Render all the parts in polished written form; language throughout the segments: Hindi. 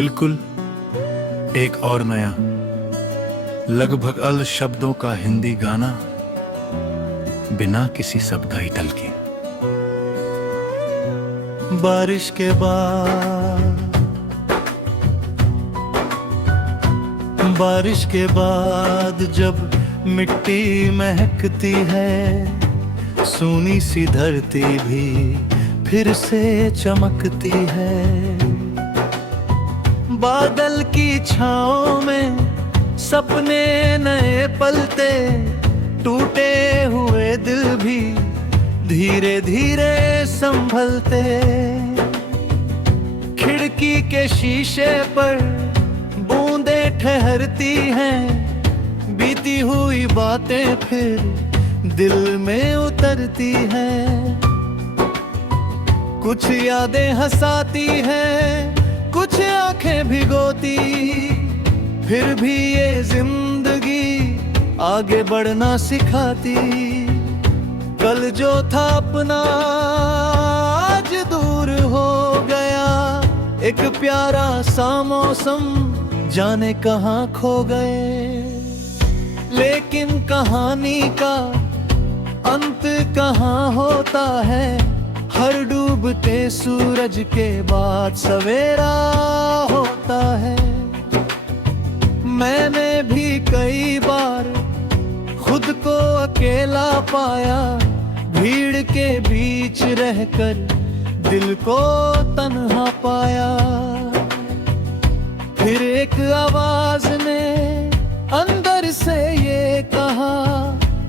बिल्कुल एक और नया लगभग अल शब्दों का हिंदी गाना, बिना किसी सब टाइटल के। बारिश के बाद जब मिट्टी महकती है, सूनी सी धरती भी फिर से चमकती है। बादल की छाँव में सपने नए पलते, टूटे हुए दिल भी धीरे धीरे संभलते। खिड़की के शीशे पर बूंदे ठहरती हैं, बीती हुई बातें फिर दिल में उतरती हैं। कुछ यादें हंसाती हैं, कुछ आंखें भिगोती, फिर भी ये जिंदगी आगे बढ़ना सिखाती। कल जो था अपना आज दूर हो गया, एक प्यारा सा मौसम जाने कहाँ खो गए। लेकिन कहानी का अंत कहाँ होता है, हर डूबते सूरज के बाद सवेरा होता है। मैंने भी कई बार खुद को अकेला पाया, भीड़ के बीच रहकर दिल को तन्हा पाया। फिर एक आवाज ने अंदर से ये कहा,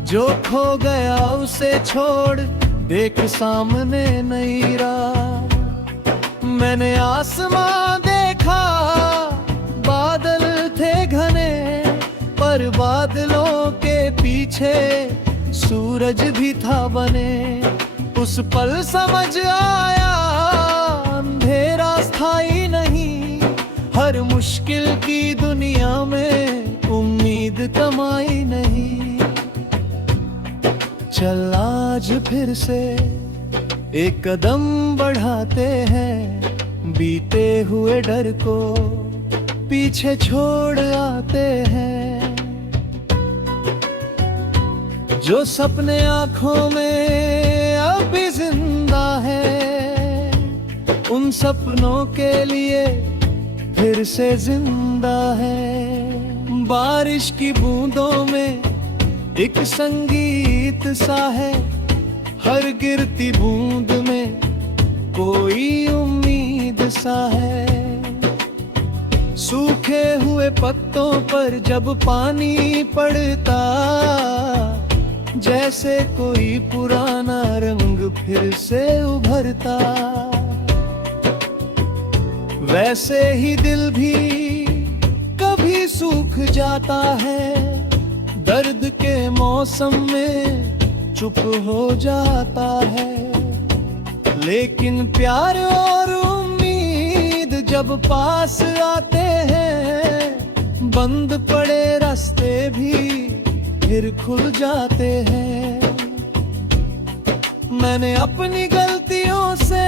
जो खो गया उसे छोड़, देख सामने नई राह। मैंने आसमां देखा, बादल थे घने, पर बादलों के पीछे सूरज भी था बने। उस पल समझ आया, अंधेरा स्थायी नहीं, हर मुश्किल की दुनिया में उम्मीद कमाई नहीं। चल आज फिर से एक कदम बढ़ाते हैं, बीते हुए डर को पीछे छोड़ आते हैं। जो सपने आंखों में अभी जिंदा है, उन सपनों के लिए फिर से जिंदा है। बारिश की बूंदों में एक संगीत सा है, हर गिरती बूंद में कोई उम्मीद सा है। सूखे हुए पत्तों पर जब पानी पड़ता, जैसे कोई पुराना रंग फिर से उभरता। वैसे ही दिल भी कभी सूख जाता है, दर्द के मौसम में चुप हो जाता है। लेकिन प्यार और उम्मीद जब पास आते हैं, बंद पड़े रास्ते भी फिर खुल जाते हैं। मैंने अपनी गलतियों से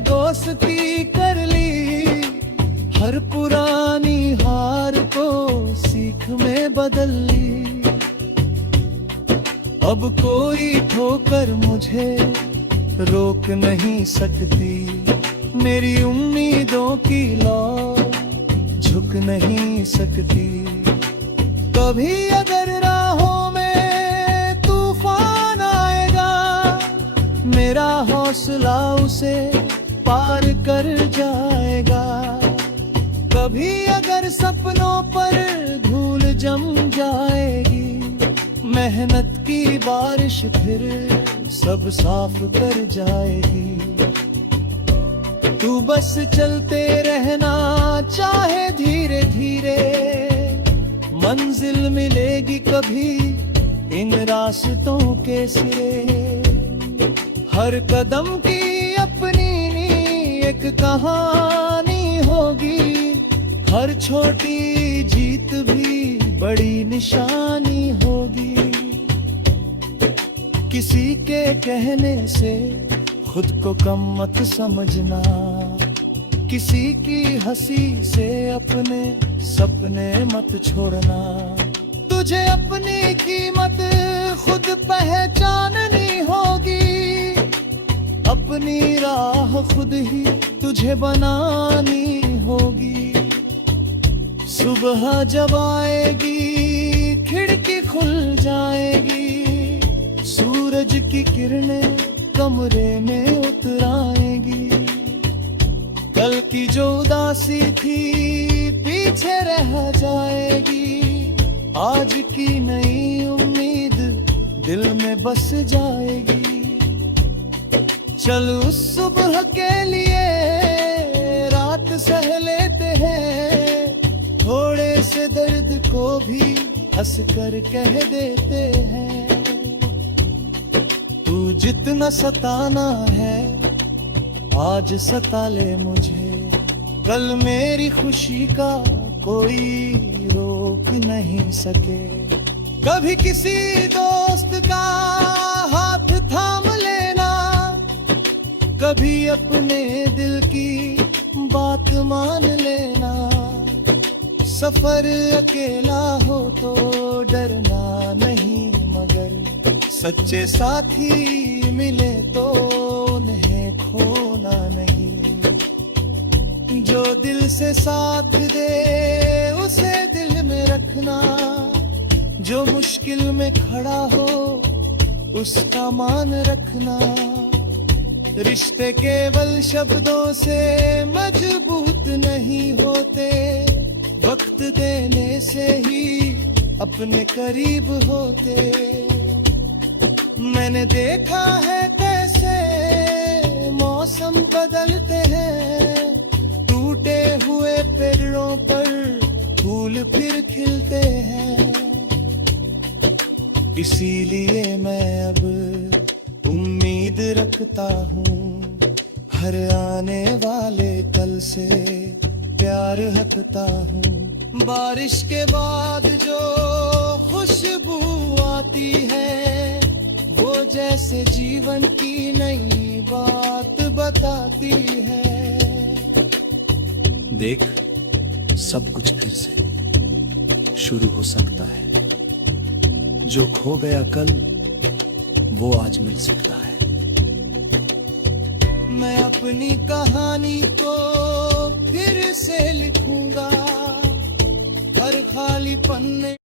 दोस्ती कर ली, हर पुरानी हार को सीख में बदल ली। अब कोई ठोकर मुझे रोक नहीं सकती, मेरी उम्मीदों की लौ झुक नहीं सकती। कभी अगर राहों में तूफान आएगा, मेरा हौसला उसे पार कर जाएगा। कभी अगर सपनों पर धूल जम जाएगी, मेहनत की बारिश फिर सब साफ कर जाएगी। तू बस चलते रहना, चाहे धीरे धीरे, मंजिल मिलेगी कभी इन रास्तों के सिरे। हर कदम की अपनी एक कहानी होगी, हर छोटी जीत भी बड़ी निशानी होगी। किसी के कहने से खुद को कम मत समझना, किसी की हंसी से अपने सपने मत छोड़ना। तुझे अपनी कीमत खुद पहचाननी होगी, अपनी राह खुद ही तुझे बनानी होगी। सुबह जब आएगी खिड़की खुल जाएगी, सूरज की किरणें कमरे में उतर आएगी। कल की जो उदासी थी पीछे रह जाएगी, आज की नई उम्मीद दिल में बस जाएगी। चल उस सुबह के लिए रात सह लेते हैं, थोड़े से दर्द को भी हंस कर कह देते हैं। तू जितना सताना है आज सता ले मुझे, कल मेरी खुशी का कोई रोक नहीं सके। कभी किसी दोस्त का हाथ थाम लेना, कभी अपने दिल की बात मान लेना। सफर अकेला हो तो डरना नहीं, मगर सच्चे साथी मिले तो उन्हें खोना नहीं। जो दिल से साथ दे उसे दिल में रखना, जो मुश्किल में खड़ा हो उसका मान रखना। रिश्ते केवल शब्दों से मजबूत नहीं होते, वक्त देने से ही अपने करीब होते। मैंने देखा है कैसे मौसम बदलते हैं, टूटे हुए पेड़ों पर फूल फिर खिलते हैं। इसीलिए मैं अब उम्मीद रखता हूँ, हर आने वाले कल से प्यार रखता हूँ। बारिश के बाद जो खुशबू आती है, वो जैसे जीवन की नई बात बताती है। देख, सब कुछ फिर से शुरू हो सकता है। जो खो गया कल वो आज मिल सकता है। मैं अपनी कहानी को फिर से लिखूंगा, हर खाली पन्ने